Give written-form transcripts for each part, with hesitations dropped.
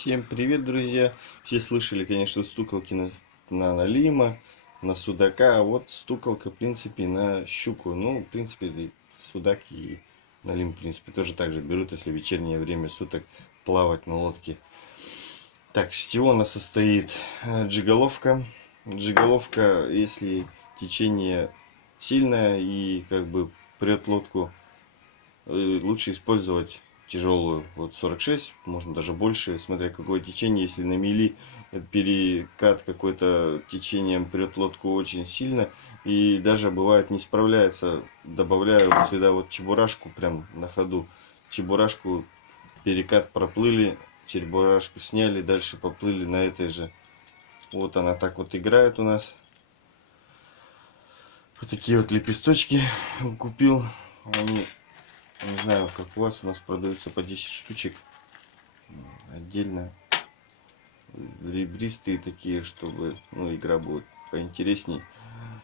Всем привет, друзья! Все слышали, конечно, стуколки на налима, на судака, а вот стуколка, в принципе, на щуку. Ну, в принципе, и судак и налим, в принципе, тоже так же берут, если в вечернее время суток плавать на лодке. Так, с чего она состоит? Джиголовка. Джиголовка, если течение сильное и как бы прет лодку, лучше использовать тяжелую. Вот 46, можно даже больше, смотря какое течение. Если на мели перекат какой-то течением прет лодку очень сильно, и даже бывает не справляется, добавляю вот сюда вот чебурашку прям на ходу. Чебурашку, перекат проплыли, чебурашку сняли, дальше поплыли на этой же. Вот она так вот играет у нас. Вот такие вот лепесточки купил. Они, не знаю, как у вас, у нас продаются по 10 штучек отдельно. Ребристые такие, чтобы игра будет поинтересней.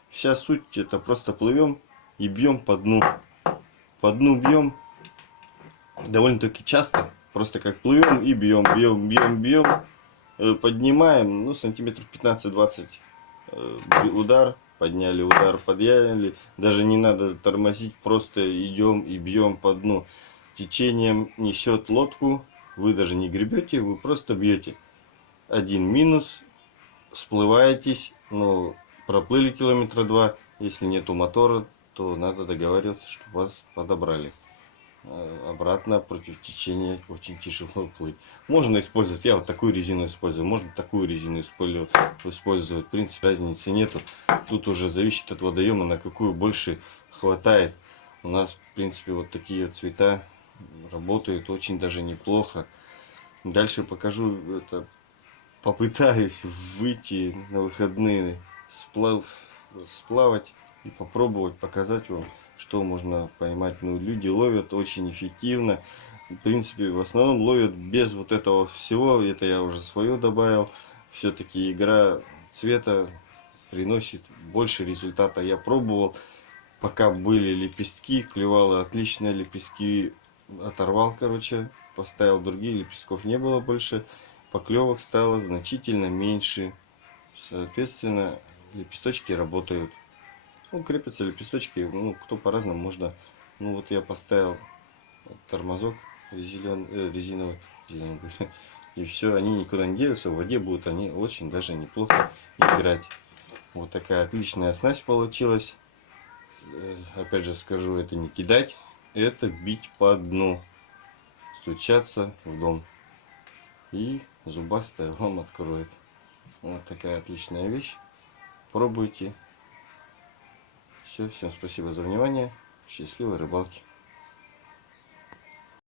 Вся суть это просто плывем и бьем по дну. По дну бьем довольно-таки часто. Просто как плывем и бьем. Поднимаем, ну, сантиметров 15-20 удар. Подняли, удар, подняли. Даже не надо тормозить, просто идем и бьем по дну. Течением несет лодку, вы даже не гребете, вы просто бьете. Один минус, всплываетесь, ну, проплыли километра 2, если нету мотора, то надо договариваться, чтобы вас подобрали. Обратно против течения очень тяжело плыть. Можно использовать, я вот такую резину использую, можно такую резину использовать. В принципе, разницы нету. Тут уже зависит от водоема, на какую больше хватает. У нас, в принципе, вот такие вот цвета работают очень даже неплохо. Дальше покажу это. Попытаюсь выйти на выходные, сплавать и попробовать показать вам, что можно поймать. Ну, люди ловят очень эффективно. В принципе, в основном ловят без вот этого всего. Это я уже свое добавил. Все-таки игра цвета приносит больше результата. Я пробовал, пока были лепестки, клевало отлично, лепестки оторвал, короче, поставил другие, лепестков не было больше, поклевок стало значительно меньше, соответственно, лепесточки работают. Ну, крепятся лепесточки, ну, кто по-разному можно. Ну, вот я поставил тормозок резиновый, и все, они никуда не делятся, в воде будут они очень даже неплохо играть. Вот такая отличная снасть получилась. Опять же скажу, это не кидать, это бить по дну, стучаться в дом, и зубастая вам откроет. Вот такая отличная вещь, пробуйте. Все, всем спасибо за внимание, счастливой рыбалки.